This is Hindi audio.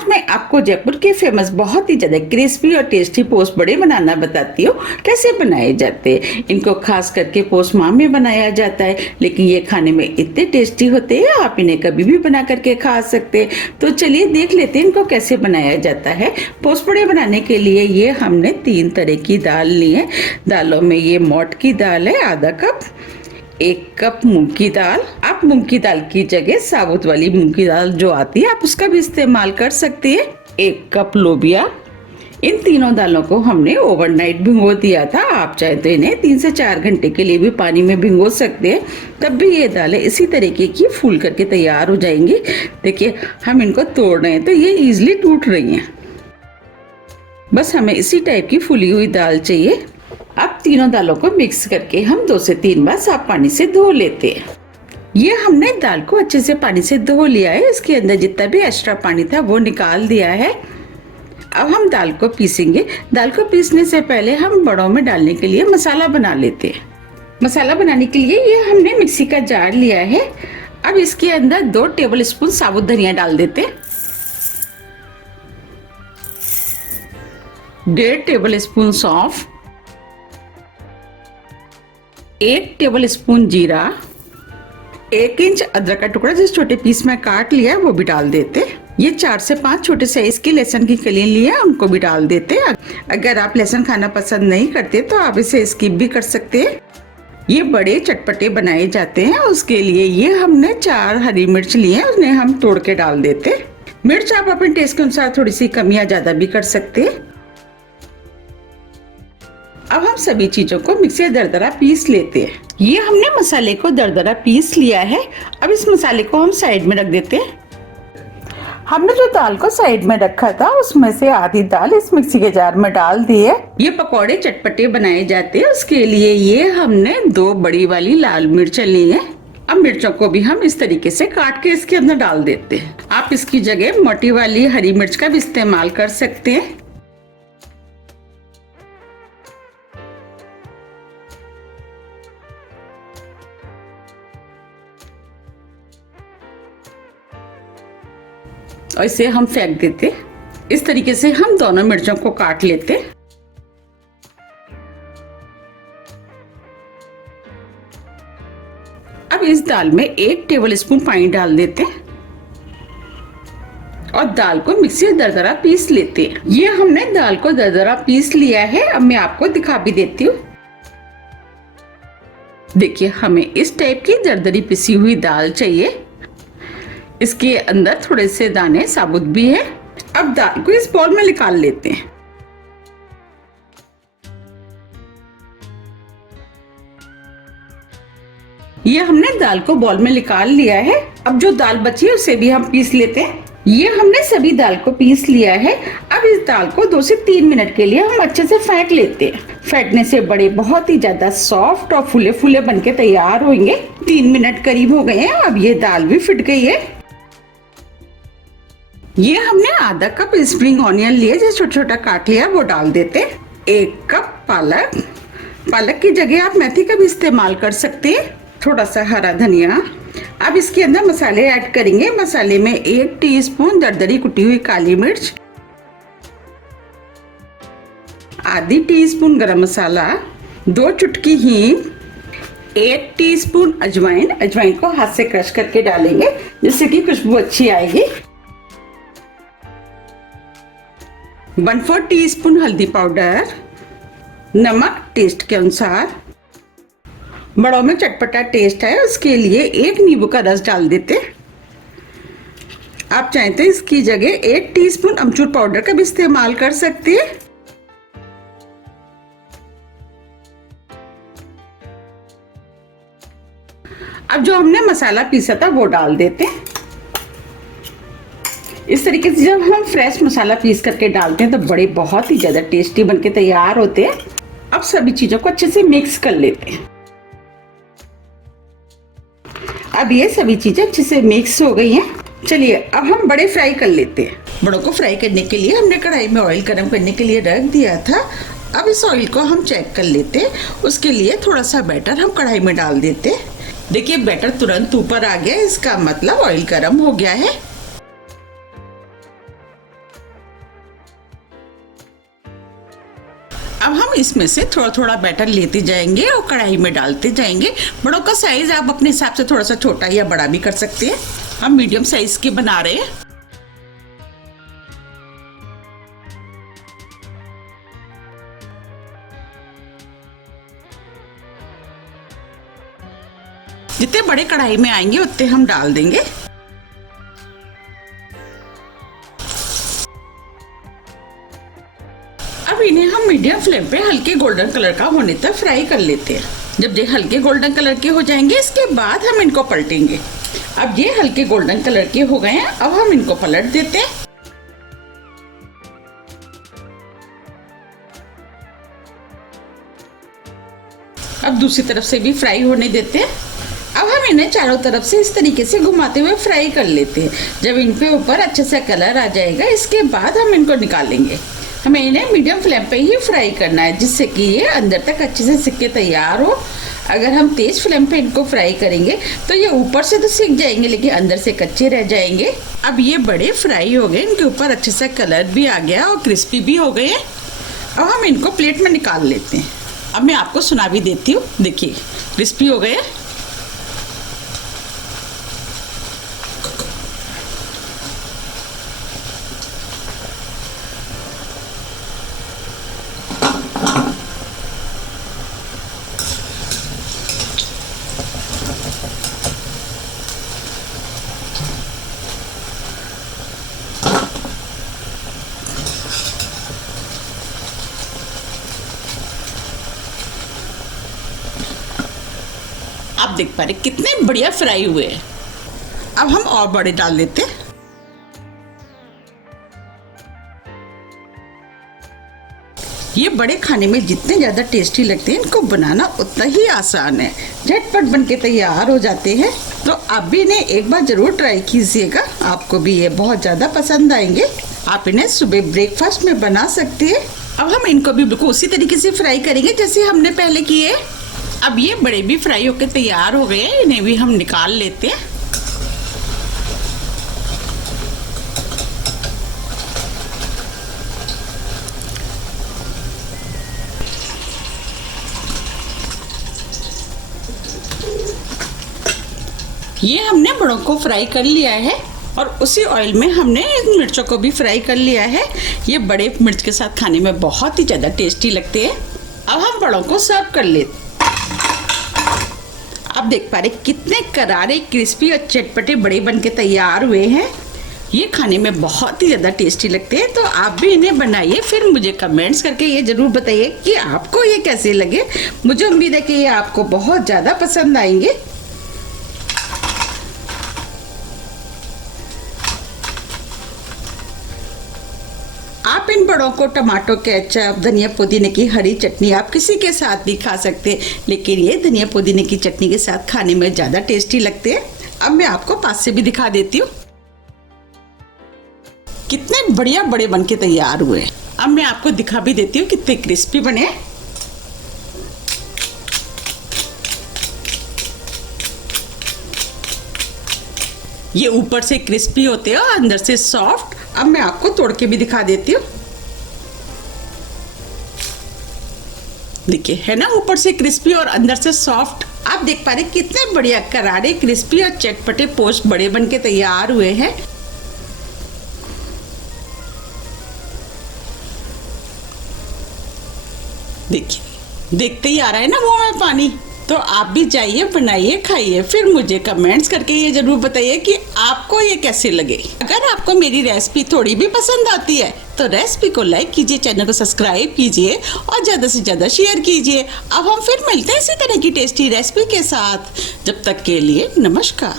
आज मैं आपको जयपुर के फेमस बहुत ही ज्यादा क्रिस्पी और टेस्टी पोस्ट बड़े बनाना बताती हूँ। कैसे बनाए जाते हैं। इनको खास करके पोस्ट माह में बनाया जाता है, लेकिन ये खाने में इतने टेस्टी होते हैं, आप इन्हें कभी भी बना करके खा सकते हैं। तो चलिए देख लेते हैं इनको कैसे बनाया जाता है। पोस्ट बड़े बनाने के लिए ये हमने 3 तरह की दाल ली है। दालों में ये मोट की दाल है आधा कप, 1 कप मूंग की दाल। आप मूंग की दाल की जगह साबुत वाली मूंग की दाल जो आती है आप उसका भी इस्तेमाल कर सकते हैं। 1 कप लोबिया। इन तीनों दालों को हमने ओवरनाइट भिगो दिया था। आप चाहे तो इन्हें 3 से 4 घंटे के लिए भी पानी में भिगो सकते हैं, तब भी ये दालें इसी तरीके की फूल करके तैयार हो जाएंगी। देखिए हम इनको तोड़ रहे हैं तो ये इजिली टूट रही हैं। बस हमें इसी टाइप की फूली हुई दाल चाहिए। अब तीनों दालों को मिक्स करके हम 2 से 3 बार साफ पानी से धो लेते हैं। ये हमने दाल को अच्छे से पानी से धो लिया है। इसके अंदर जितना भी एक्स्ट्रा पानी था वो निकाल दिया है। अब हम दाल को पीसेंगे। दाल को पीसने से पहले हम बड़ों में डालने के लिए मसाला बना लेते हैं। मसाला बनाने के लिए ये हमने मिक्सी का जार लिया है। अब इसके अंदर 2 टेबल स्पून साबुत धनिया डाल देते हैं, 1.5 टेबल स्पून सौंफ, 1 टेबल स्पून जीरा, 1 इंच अदरक का टुकड़ा जिस छोटे पीस में काट लिया है वो भी डाल देते। ये 4 से 5 छोटे साइज की लहसुन की कलियां ली है, उनको भी डाल देते। अगर आप लहसुन खाना पसंद नहीं करते तो आप इसे स्किप भी कर सकते हैं। ये बड़े चटपटे बनाए जाते हैं, उसके लिए ये हमने 4 हरी मिर्च ली है, उन्हें हम तोड़ के डाल देते। मिर्च आप अपने टेस्ट के अनुसार थोड़ी सी कम या ज्यादा भी कर सकते हैं। अब हम सभी चीजों को मिक्सी में दरदरा पीस लेते हैं। ये हमने मसाले को दरदरा पीस लिया है। अब इस मसाले को हम साइड में रख देते हैं। हमने जो दाल को साइड में रखा था उसमें से आधी दाल इस मिक्सी के जार में डाल दी है। ये पकौड़े चटपटे बनाए जाते हैं, उसके लिए ये हमने 2 बड़ी वाली लाल मिर्च ली है। अब मिर्चों को भी हम इस तरीके से काट के इसके अंदर डाल देते हैं। आप इसकी जगह मोटी वाली हरी मिर्च का भी इस्तेमाल कर सकते हैं। और इसे हम फेंक देते। इस तरीके से हम दोनों मिर्चों को काट लेते। अब इस दाल में 1 टेबल स्पून पानी डाल देते और दाल को मिक्सी में दरदरा पीस लेते हैं। ये हमने दाल को दरदरा पीस लिया है। अब मैं आपको दिखा भी देती हूँ। देखिए हमें इस टाइप की दरदरी पिसी हुई दाल चाहिए। इसके अंदर थोड़े से दाने साबुत भी है। अब दाल को इस बाउल में निकाल लेते हैं। ये हमने दाल को बाउल में निकाल लिया है। अब जो दाल बची है उसे भी हम पीस लेते हैं। ये हमने सभी दाल को पीस लिया है। अब इस दाल को 2 से 3 मिनट के लिए हम अच्छे से फेंट लेते हैं। फेंटने से बड़े बहुत ही ज्यादा सॉफ्ट और फूले फूले बनके तैयार होंगे। 3 मिनट करीब हो गए हैं। अब ये दाल भी फिट गई है। ये हमने आधा कप स्प्रिंग ऑनियन लिए जो छोटा छोटा काट लिया वो डाल देते। 1 कप पालक। पालक की जगह आप मेथी का भी इस्तेमाल कर सकते हैं। थोड़ा सा हरा धनिया। अब इसके अंदर मसाले ऐड करेंगे। मसाले में 1 टीस्पून दरदरी कुटी हुई काली मिर्च, आधी टीस्पून गरम मसाला, 2 चुटकी हींग, 1 टीस्पून अजवाइन। अजवाइन को हाथ से क्रश करके डालेंगे जिससे कि खुशबू अच्छी आएगी। 1/4 टीस्पून हल्दी पाउडर, नमक टेस्ट के अनुसार। बड़ों में चटपटा टेस्ट है उसके लिए 1 नींबू का रस डाल देते। आप चाहें तो इसकी जगह 1 टीस्पून अमचूर पाउडर का भी इस्तेमाल कर सकते हैं। अब जो हमने मसाला पीसा था वो डाल देते। इस तरीके से जब हम फ्रेश मसाला पीस करके डालते हैं तो बड़े बहुत ही ज्यादा टेस्टी बनके तैयार होते हैं। अब सभी चीजों को अच्छे से मिक्स कर लेते हैं। अब ये सभी चीजें अच्छे से मिक्स हो गई हैं। चलिए अब हम बड़े फ्राई कर लेते हैं। बड़ों को फ्राई करने के लिए हमने कढ़ाई में ऑयल गर्म करने के लिए रख दिया था। अब इस ऑयल को हम चेक कर लेते। उसके लिए थोड़ा सा बैटर हम कढ़ाई में डाल देते। देखिए बैटर तुरंत ऊपर आ गया, इसका मतलब ऑयल गर्म हो गया है। अब हम इसमें से थोड़ा थोड़ा बैटर लेते जाएंगे और कढ़ाई में डालते जाएंगे। बड़ों का साइज आप अपने हिसाब से थोड़ा सा छोटा या बड़ा भी कर सकते हैं। हम मीडियम साइज के बना रहे हैं। जितने बड़े कढ़ाई में आएंगे उतने हम डाल देंगे। अब इन्हें हम मीडियम फ्लेम पे हल्के गोल्डन कलर का होने तक फ्राई कर लेते हैं। जब ये हल्के गोल्डन कलर के हो जाएंगे इसके बाद हम इनको पलटेंगे। अब ये हल्के गोल्डन कलर के हो गए हैं, अब हम इनको पलट देते हैं। अब दूसरी तरफ से भी फ्राई होने देते हैं। अब हम इन्हें चारों तरफ से इस तरीके से घुमाते हुए फ्राई कर लेते हैं। जब इनके ऊपर अच्छे से कलर आ जाएगा इसके बाद हम इनको निकालेंगे। हमें इन्हें मीडियम फ्लेम पे ही फ्राई करना है जिससे कि ये अंदर तक अच्छे से सिक के तैयार हो। अगर हम तेज फ्लेम पे इनको फ्राई करेंगे तो ये ऊपर से तो सिक जाएंगे लेकिन अंदर से कच्चे रह जाएंगे। अब ये बड़े फ्राई हो गए, इनके ऊपर अच्छे से कलर भी आ गया और क्रिस्पी भी हो गए हैं। अब हम इनको प्लेट में निकाल लेते हैं। अब मैं आपको सुना भी देती हूँ। देखिए क्रिस्पी हो गए। आप देख पा रहे कितने बढ़िया फ्राई हुए हैं। अब हम और बड़े डाल देते हैं। ये बड़े खाने में जितने ज़्यादा टेस्टी लगते हैं इनको बनाना उतना ही आसान है। झटपट बन के तैयार हो जाते हैं। तो आप भी इन्हें एक बार ज़रूर ट्राई कीजिएगा, आपको भी ये बहुत ज़्यादा पसंद आएंगे। आप इन्हें सुबह ब्रेकफास्ट में बना सकते हैं। अब हम इनको भी बिल्कुल उसी तरीके से फ्राई करेंगे जैसे हमने पहले किए। अब ये बड़े भी फ्राई होकर तैयार हो गए हैं, इन्हें भी हम निकाल लेते हैं। ये हमने बड़ों को फ्राई कर लिया है और उसी ऑयल में हमने इन मिर्चों को भी फ्राई कर लिया है। ये बड़े मिर्च के साथ खाने में बहुत ही ज़्यादा टेस्टी लगते हैं। अब हम बड़ों को सर्व कर लेते हैं। आप देख पा रहे कितने करारे, क्रिस्पी और चटपटे बड़े बन के तैयार हुए हैं। ये खाने में बहुत ही ज़्यादा टेस्टी लगते हैं। तो आप भी इन्हें बनाइए, फिर मुझे कमेंट्स करके ये ज़रूर बताइए कि आपको ये कैसे लगे। मुझे उम्मीद है कि ये आपको बहुत ज़्यादा पसंद आएंगे। आप इन बड़ों को टमाटो केचप, धनिया पुदीने की हरी चटनी, आप किसी के साथ भी खा सकते हैं, लेकिन ये धनिया पुदीने की चटनी के साथ खाने में ज़्यादा टेस्टी लगते हैं। अब मैं आपको पास से भी दिखा देती हूँ कितने बढ़िया बड़े बन के तैयार हुए। अब मैं आपको दिखा भी देती हूँ कितने क्रिस्पी बने। ये ऊपर से क्रिस्पी होते हैं और अंदर से सॉफ्ट। अब मैं आपको तोड़ के भी दिखा देती हूँ। देखिए है ना, ऊपर से क्रिस्पी और अंदर से सॉफ्ट। आप देख पा रहे कितने बढ़िया करारे, क्रिस्पी और चटपटे पोस्ट बड़े बन के तैयार हुए हैं। देखिए देखते ही आ रहा है ना मुंह में पानी। तो आप भी जाइए, बनाइए, खाइए, फिर मुझे कमेंट्स करके ये जरूर बताइए कि आपको ये कैसे लगे। अगर आपको मेरी रेसिपी थोड़ी भी पसंद आती है तो रेसिपी को लाइक कीजिए, चैनल को सब्सक्राइब कीजिए और ज़्यादा से ज़्यादा शेयर कीजिए। अब हम फिर मिलते हैं इसी तरह की टेस्टी रेसिपी के साथ। जब तक के लिए नमस्कार।